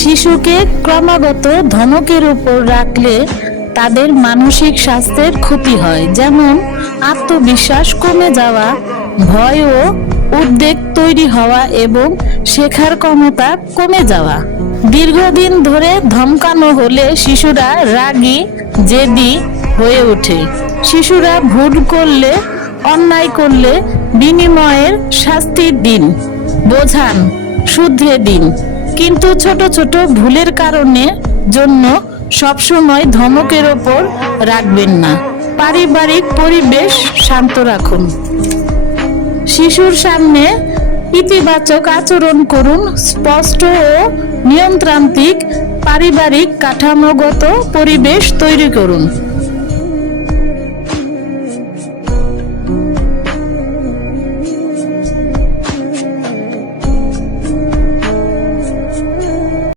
শিশুকে ক্রমাগত ধমকের উপর রাখলে তাদের মানসিক স্বাস্থ্যের ক্ষতি হয়। যেমন আত্মবিশ্বাস কমে যাওয়া, ভয় ও উদ্বেগ তৈরি হওয়া এবং শেখার ক্ষমতা কমে যাওয়া। দীর্ঘদিন ধরে ধমকানো হলে শিশুরা রাগী, জেদি হয়ে ওঠে। শিশুরা ভুল করলে, অন্যায় করলে বিনিময়ের শাস্তির দিন, বোঝান, শুধরে দিন। কিন্তু ছোট ছোট ভুলের কারণে জন্য সবসময় ধমকের ওপর রাখবেন না। পারিবারিক পরিবেশ শান্ত রাখুন। শিশুর সামনে ইতিবাচক আচরণ করুন, স্পষ্ট ও নিয়ন্ত্রান্তিক পারিবারিক কাঠামোগত পরিবেশ তৈরি করুন।